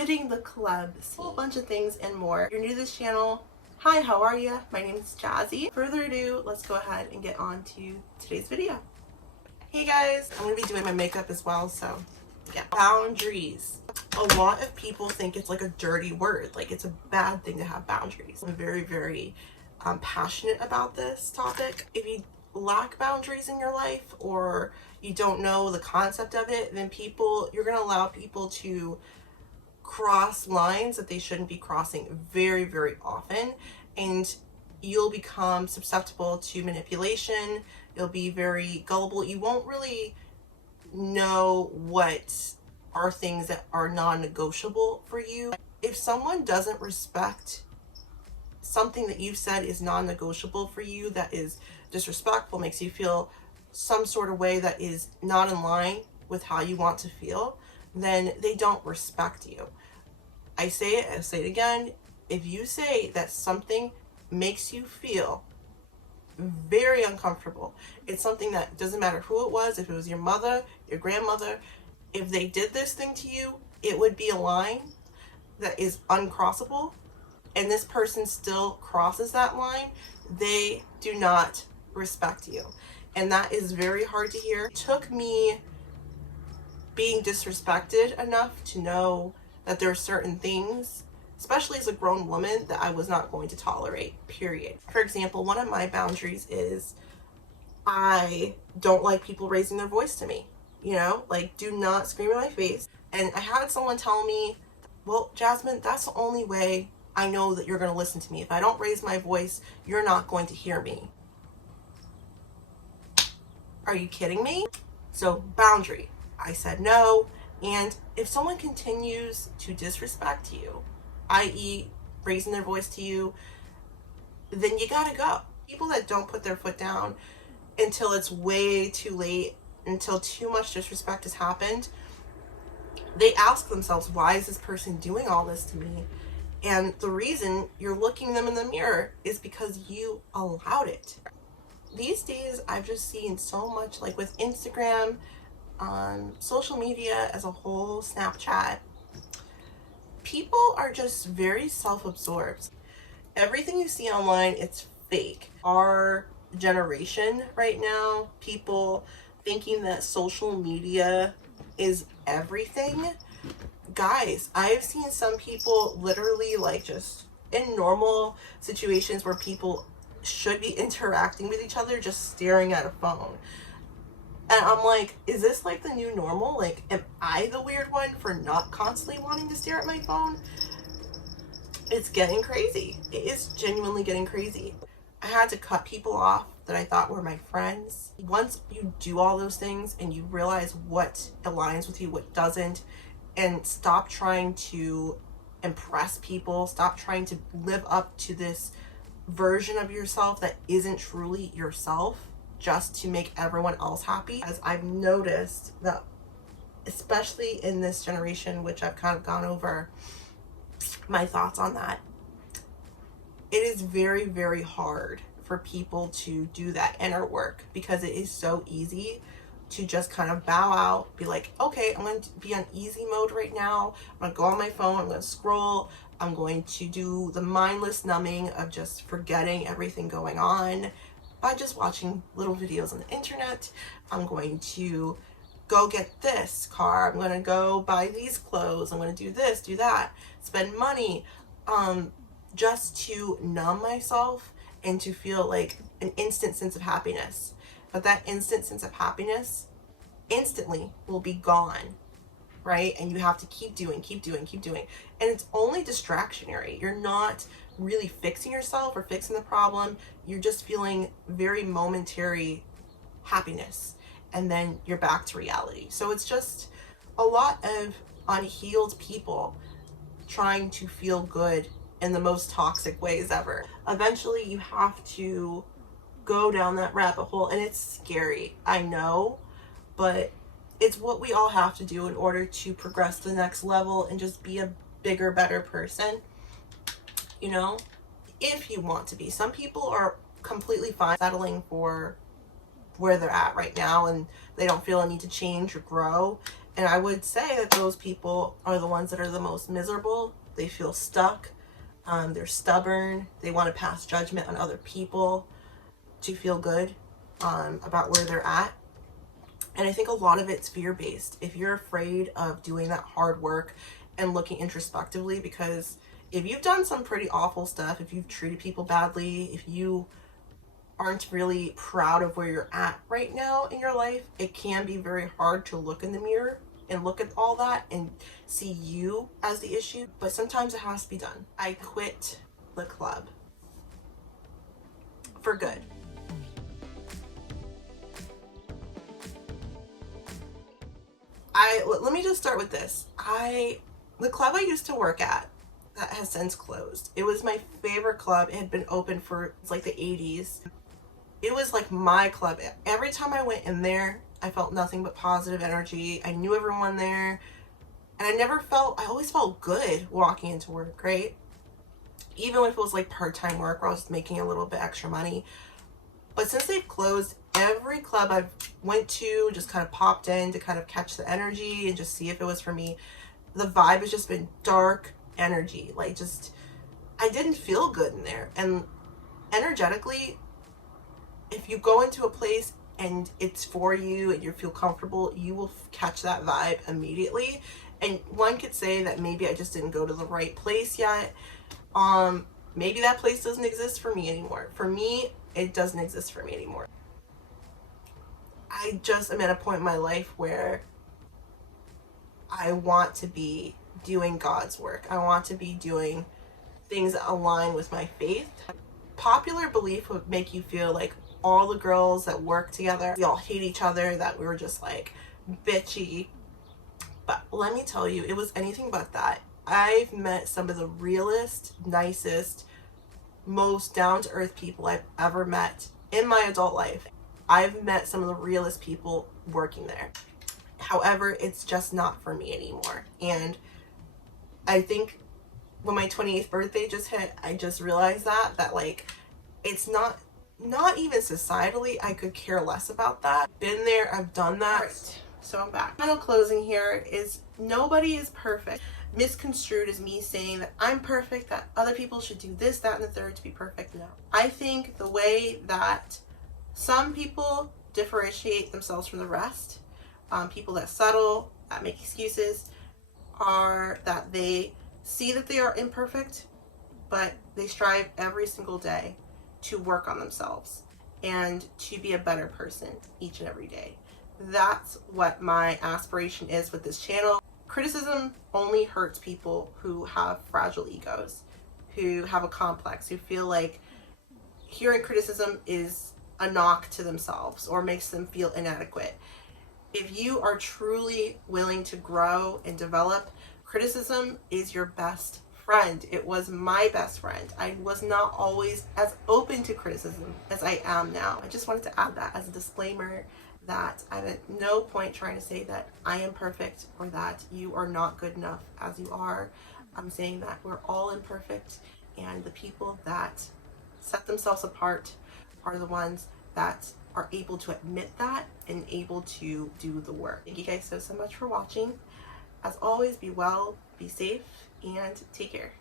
quitting the club, a whole bunch of things and more. If you're new to this channel, hi, how are you? My name is Jazzy. Further ado, let's go ahead and get on to today's video. Hey guys, I'm gonna be doing my makeup as well, so yeah. Boundaries. A lot of people think it's like a dirty word, like it's a bad thing to have boundaries. I'm very passionate about this topic. If you lack boundaries in your life or you don't know the concept of it, then you're gonna allow people to cross lines that they shouldn't be crossing very often, and you'll become susceptible to manipulation. You'll be very gullible. You won't really know what are things that are non-negotiable for you. If someone doesn't respect something that you've said is non-negotiable for you, that is disrespectful, makes you feel some sort of way that is not in line with how you want to feel, then they don't respect you. I say it, I'll say it again. If you say that something makes you feel very uncomfortable, it's something that doesn't matter who it was, if it was your mother, your grandmother, if they did this thing to you, it would be a line that is uncrossable, and this person still crosses that line, they do not respect you. And that is very hard to hear. It took me being disrespected enough to know that there are certain things, especially as a grown woman, that I was not going to tolerate, period. For example, one of my boundaries is I don't like people raising their voice to me. You know, like, do not scream in my face. And I had someone tell me, well, Jasmine, that's the only way I know that you're going to listen to me. If I don't raise my voice, you're not going to hear me. Are you kidding me? So, boundary. I said no. And if someone continues to disrespect you, i.e. raising their voice to you, then you gotta go. People that don't put their foot down until it's way too late, until too much disrespect has happened, they ask themselves, why is this person doing all this to me? And the reason you're looking them in the mirror is because you allowed it. These days, I've just seen so much, like with Instagram, social media as a whole, Snapchat, people are just very self-absorbed. Everything you see online, it's fake. Our generation right now, people thinking that social media is everything. Guys, I've seen some people literally, like, just in normal situations where people should be interacting with each other, just staring at a phone. And I'm like, is this like the new normal? Like, am I the weird one for not constantly wanting to stare at my phone? It's getting crazy. It is genuinely getting crazy. I had to cut people off that I thought were my friends. Once you do all those things and you realize what aligns with you, what doesn't, and stop trying to impress people, stop trying to live up to this version of yourself that isn't truly yourself, just to make everyone else happy. As I've noticed that, especially in this generation, which I've kind of gone over my thoughts on that, it is very hard for people to do that inner work, because it is so easy to just kind of bow out, be like, okay, I'm going to be on easy mode right now. I'm going to go on my phone, I'm going to scroll, I'm going to do the mindless numbing of just forgetting everything going on by just watching little videos on the internet. I'm going to go get this car, I'm going to go buy these clothes, I'm going to do this, do that, spend money, just to numb myself and to feel like an instant sense of happiness. But that instant sense of happiness instantly will be gone, right? And you have to keep doing. And it's only distractionary. You're not really fixing yourself or fixing the problem. You're just feeling very momentary happiness, and then you're back to reality. So it's just a lot of unhealed people trying to feel good in the most toxic ways ever. Eventually you have to go down that rabbit hole, and it's scary, I know, but it's what we all have to do in order to progress to the next level and just be a bigger, better person, you know, if you want to be. Some people are completely fine settling for where they're at right now, and they don't feel a need to change or grow. And I would say that those people are the ones that are the most miserable. They feel stuck. They're stubborn. They want to pass judgment on other people to feel good about where they're at. And I think a lot of it's fear-based. If you're afraid of doing that hard work and looking introspectively, because if you've done some pretty awful stuff, if you've treated people badly, if you aren't really proud of where you're at right now in your life, it can be very hard to look in the mirror and look at all that and see you as the issue. But sometimes it has to be done. I quit the club for good. Let me just start with this. The club I used to work at, that has since closed. It was my favorite club. It had been open for like the 80s. It was like my club. Every time I went in there, I felt nothing but positive energy. I knew everyone there, and I always felt good walking into work, right? Even if it was like part-time work where I was making a little bit extra money. But since they've closed, every club I've went to, just kind of popped in to kind of catch the energy and just see if it was for me. The vibe has just been dark energy. Like, just, I didn't feel good in there. And energetically, if you go into a place and it's for you and you feel comfortable, you will catch that vibe immediately. And one could say that maybe I just didn't go to the right place yet. Maybe that place doesn't exist for me anymore. For me, it doesn't exist for me anymore. I just am at a point in my life where I want to be doing God's work. I want to be doing things that align with my faith. Popular belief would make you feel like all the girls that work together, we all hate each other, that we were just like bitchy. But let me tell you, it was anything but that. I've met some of the realest, nicest, most down-to-earth people I've ever met in my adult life. I've met some of the realest people working there. However, it's just not for me anymore. And I think when my 28th birthday just hit, I just realized that like, it's not even societally, I could care less about that. Been there, I've done that. Right. So I'm back. Final closing here is nobody is perfect. Misconstrued as me saying that I'm perfect, that other people should do this, that, and the third to be perfect. No. I think the way that some people differentiate themselves from the rest, people that settle, that make excuses, are that they see that they are imperfect, but they strive every single day to work on themselves and to be a better person each and every day. That's what my aspiration is with this channel. Criticism only hurts people who have fragile egos, who have a complex, who feel like hearing criticism is a knock to themselves or makes them feel inadequate. If you are truly willing to grow and develop, criticism is your best friend. It was my best friend. I was not always as open to criticism as I am now. I just wanted to add that as a disclaimer, that I'm at no point trying to say that I am perfect or that you are not good enough as you are. I'm saying that we're all imperfect, and the people that set themselves apart are the ones that are able to admit that and able to do the work. Thank you guys so much for watching. As always, be well, be safe, and take care.